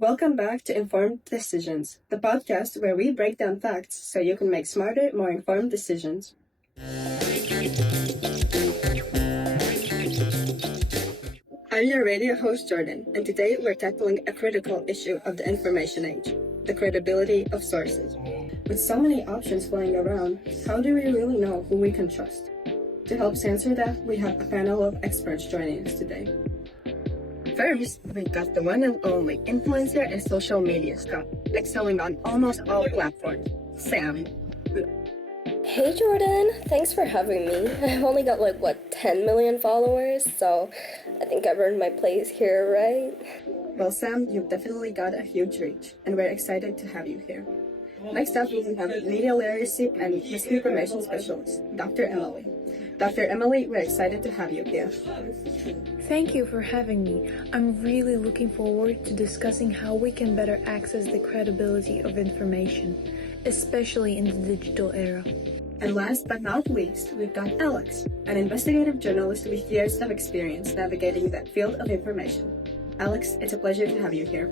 Welcome back to Informed Decisions, the podcast where we break down facts so you can make smarter, more informed decisions. I'm your radio host, Jordan, and today we're tackling a critical issue of the information age, the credibility of sources. With so many options flying around, how do we really know who we can trust? To help us answer that, we have a panel of experts joining us today. First, we got the one and only influencer and social media star, excelling on almost all platforms, Sam. Hey Jordan, thanks for having me. I've only got 10 million followers, so I think I've earned my place here, right? Well, Sam, you've definitely got a huge reach, and we're excited to have you here. Next up, we have media literacy and misinformation specialist, Dr. Emily. Dr. Emily, we're excited to have you here. Thank you for having me. I'm really looking forward to discussing how we can better access the credibility of information, especially in the digital era. And last but not least, we've got Alex, an investigative journalist with years of experience navigating that field of information. Alex, it's a pleasure to have you here.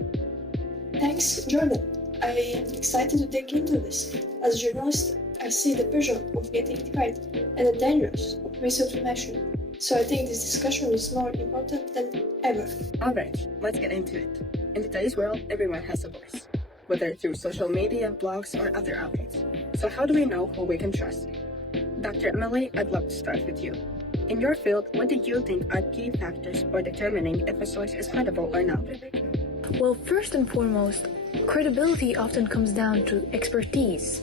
Thanks, Jordan. I am excited to dig into this. As a journalist, I see the pressure of getting it right and the dangers of misinformation. So I think this discussion is more important than ever. Alright, let's get into it. In today's world, everyone has a voice, whether through social media, blogs, or other outlets. So how do we know who we can trust? Dr. Emily, I'd love to start with you. In your field, what do you think are key factors for determining if a source is credible or not? Well, first and foremost, credibility often comes down to expertise.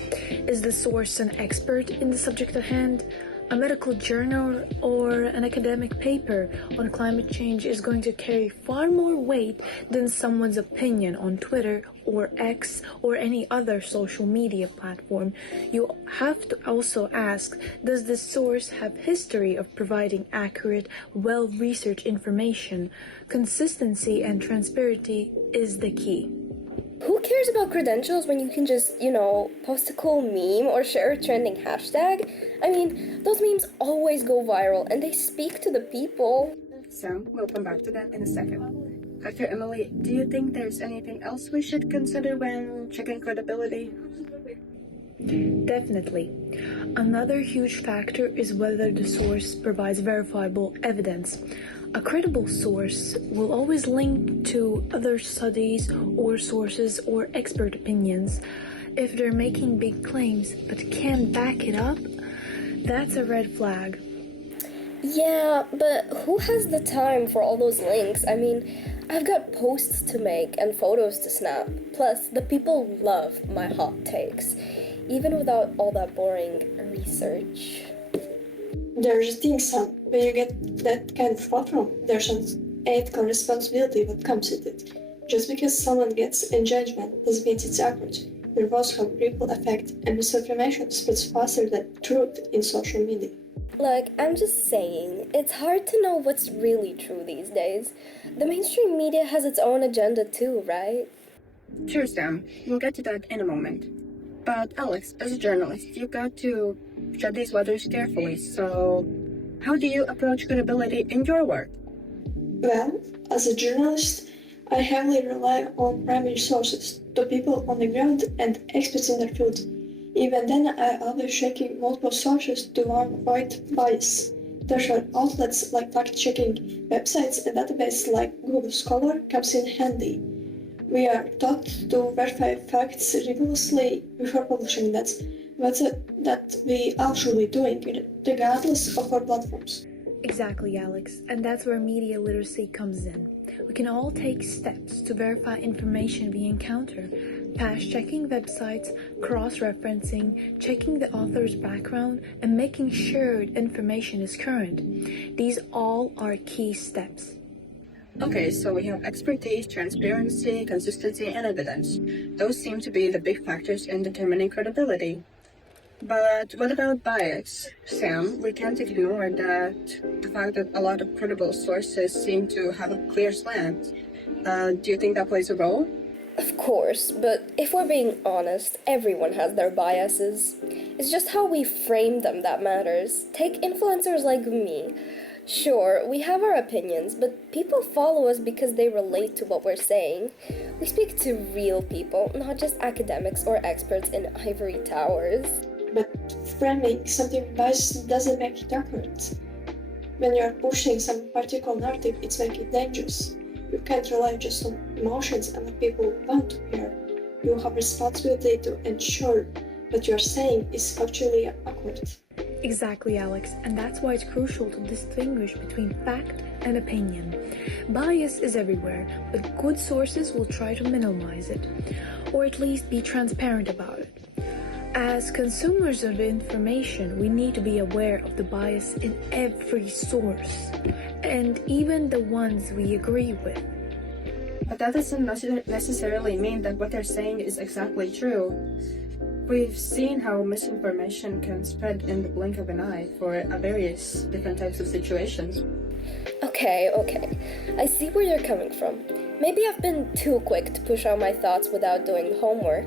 Is the source an expert in the subject at hand? A medical journal or an academic paper on climate change is going to carry far more weight than someone's opinion on Twitter or X or any other social media platform. You have to also ask, does the source have history of providing accurate, well-researched information? Consistency and transparency is the key. Who cares about credentials when you can just, post a cool meme or share a trending hashtag? I mean, those memes always go viral and they speak to the people. So, we'll come back to that in a second. Dr. Emily, do you think there's anything else we should consider when checking credibility? Definitely. Another huge factor is whether the source provides verifiable evidence. A credible source will always link to other studies or sources or expert opinions. If they're making big claims but can't back it up, that's a red flag. Yeah, but who has the time for all those links? I mean, I've got posts to make and photos to snap. Plus, the people love my hot takes, even without all that boring research. There's a thing, Sam, when you get that kind of platform, there's an ethical responsibility that comes with it. Just because someone gets engagement doesn't mean it's accurate. There was a ripple effect, and misinformation spreads faster than truth in social media. Look, I'm just saying, it's hard to know what's really true these days. The mainstream media has its own agenda too, right? Sure, Sam. We'll get to that in a moment. But Alex, as a journalist, you've got to tread these waters carefully, so how do you approach credibility in your work? Well, as a journalist, I heavily rely on primary sources, the people on the ground and experts in their field. Even then, I always checking multiple sources to avoid bias. There are outlets like fact-checking websites and databases like Google Scholar comes in handy. We are taught to verify facts rigorously before publishing that we are actually doing, regardless of our platforms. Exactly, Alex, and that's where media literacy comes in. We can all take steps to verify information we encounter. Past-checking websites, cross-referencing, checking the author's background, and making sure information is current. These all are key steps. Okay, so we have expertise, transparency, consistency, and evidence. Those seem to be the big factors in determining credibility. But what about bias? Sam, we can't ignore the fact that a lot of credible sources seem to have a clear slant. Do you think that plays a role? Of course, but if we're being honest, everyone has their biases. It's just how we frame them that matters. Take influencers like me. Sure, we have our opinions, but people follow us because they relate to what we're saying. We speak to real people, not just academics or experts in ivory towers. But framing something biased doesn't make it accurate. When you're pushing some particular narrative, it's making it dangerous. You can't rely just on emotions and what people want to hear. You have responsibility to ensure what you're saying is factually accurate. Exactly, Alex, and that's why it's crucial to distinguish between fact and opinion. Bias is everywhere, but good sources will try to minimize it, or at least be transparent about it. As consumers of information, we need to be aware of the bias in every source, and even the ones we agree with. But that doesn't necessarily mean that what they're saying is exactly true. We've seen how misinformation can spread in the blink of an eye for various different types of situations. Okay. I see where you're coming from. Maybe I've been too quick to push out my thoughts without doing the homework.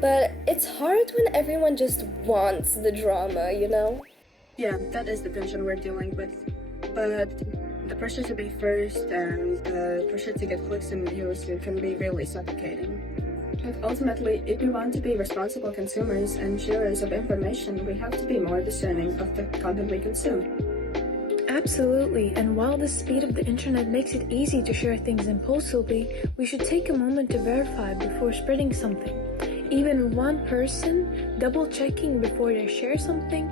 But it's hard when everyone just wants the drama, you know? Yeah, that is the tension we're dealing with. But the pressure to be first and the pressure to get clicks and views can be really suffocating. But ultimately, if we want to be responsible consumers and sharers of information, we have to be more discerning of the content we consume. Absolutely, and while the speed of the internet makes it easy to share things impulsively, we should take a moment to verify before spreading something. Even one person double-checking before they share something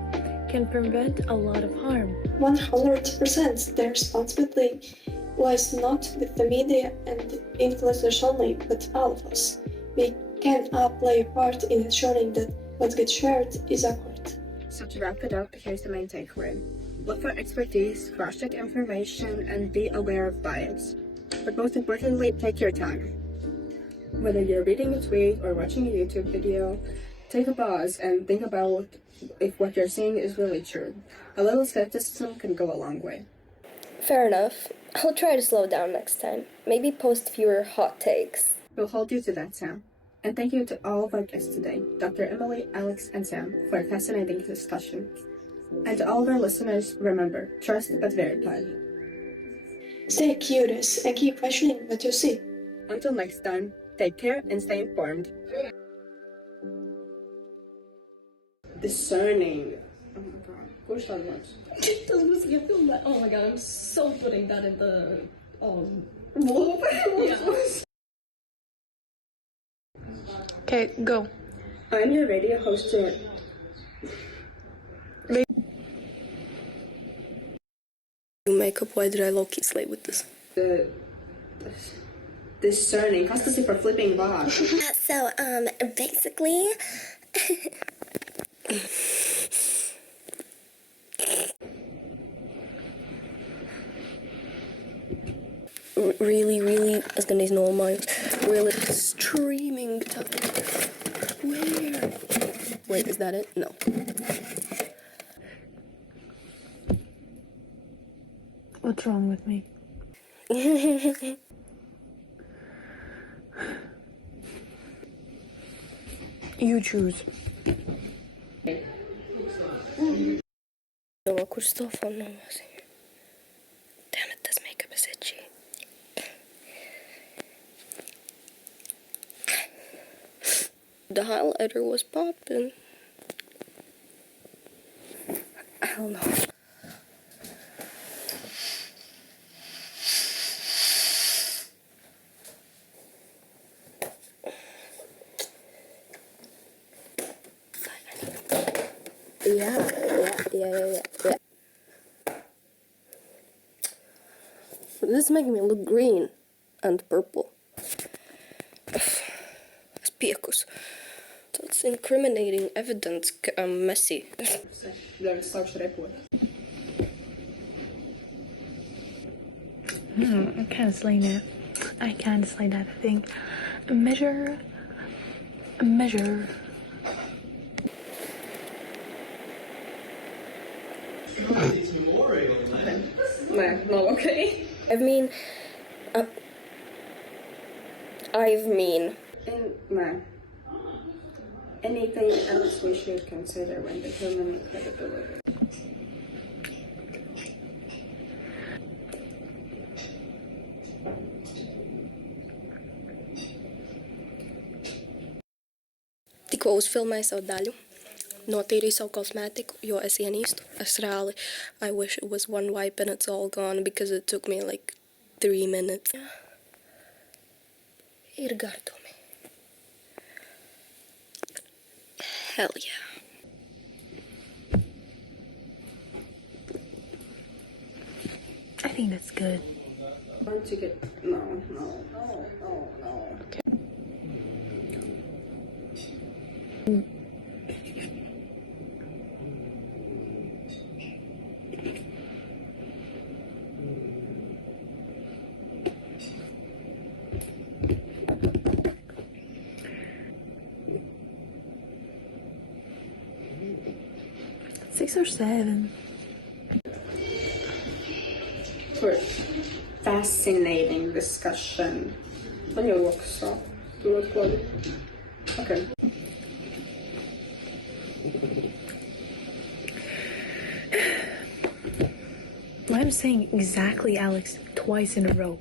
can prevent a lot of harm. 100%. The responsibility lies not with the media and influencers only, but all of us. We can all play a part in ensuring that what gets shared is accurate. So to wrap it up, here's the main takeaway. Look for expertise, cross-check information, and be aware of bias. But most importantly, take your time. Whether you're reading a tweet or watching a YouTube video, take a pause and think about if what you're seeing is really true. A little skepticism can go a long way. Fair enough. I'll try to slow down next time. Maybe post fewer hot takes. We'll hold you to that, Sam. And thank you to all of our guests today, Dr. Emily, Alex, and Sam, for a fascinating discussion. And to all of our listeners, remember, trust but verify. Stay curious and keep questioning what you see. Until next time, take care and stay informed. Discerning. Oh my god. Puisāne. Oh my god, I'm so putting that in the Okay, go. I'm your radio host, Jordan. Makeup, why did I low-key slay with this? Discerning. How's this for flipping bar? So, basically... really, as gonna use normal minds, really streaming time. Where? Wait, is that it? No. What's wrong with me? You choose. Kurš to phone nozīmē? Damn it, this makeup is itchy. The highlighter was popping. I don't know. Yeah. This is making me look green and purple. Spiekus. That's incriminating evidence. I'm messy. There's such report. I can't slay that. I think. Measure. No, okay. I mean... And anything else we should consider when determining credibility? Tikko uzfilmēju savu daļu. Notīrīju savu kosmētiku, jo es ienīstu. Es reāli, I wish it was one wipe and it's all gone because it took me like 3 minutes. Ir gardumi. Hell yeah. I think that's good. To get no. Okay. Six or seven. For fascinating discussion. On your work, so to record. Okay. I'm saying exactly, Alex, twice in a row.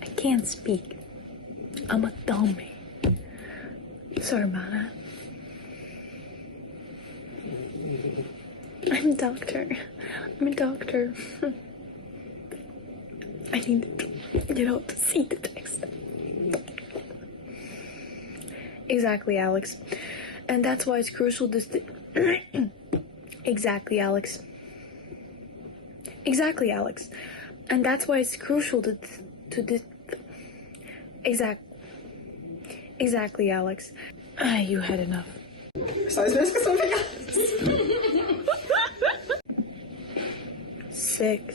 I can't speak. I'm a dummy. Sorry about that. I'm a doctor. I need to see the text. Exactly, Alex. And that's why it's crucial Exactly, Alex. And that's why it's crucial Exactly, Alex. You had enough. Something else. 6.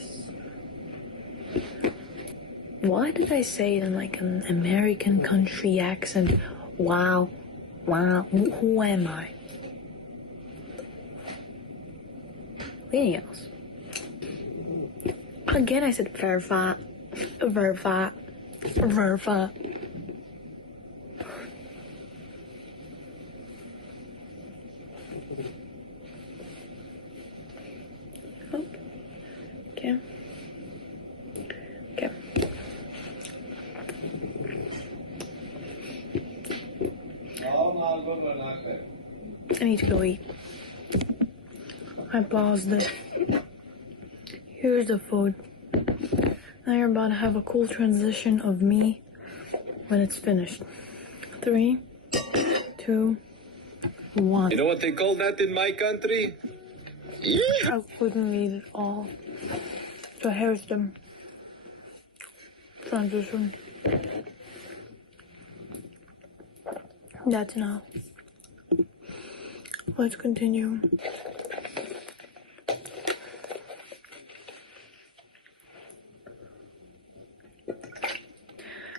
Why did I say it in like an American country accent? Wow. Who am I? Anything else? Again, I said verva. Okay. I need to go eat. I paused it. Here's the food. Now you're about to have a cool transition of me when it's finished. 3, 2, 1. You know what they call that in my country? I couldn't eat it all. So here's the transition. That's enough. Let's continue.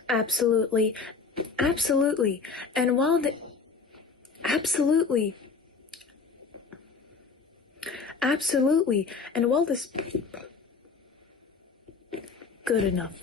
Absolutely. And while this good enough.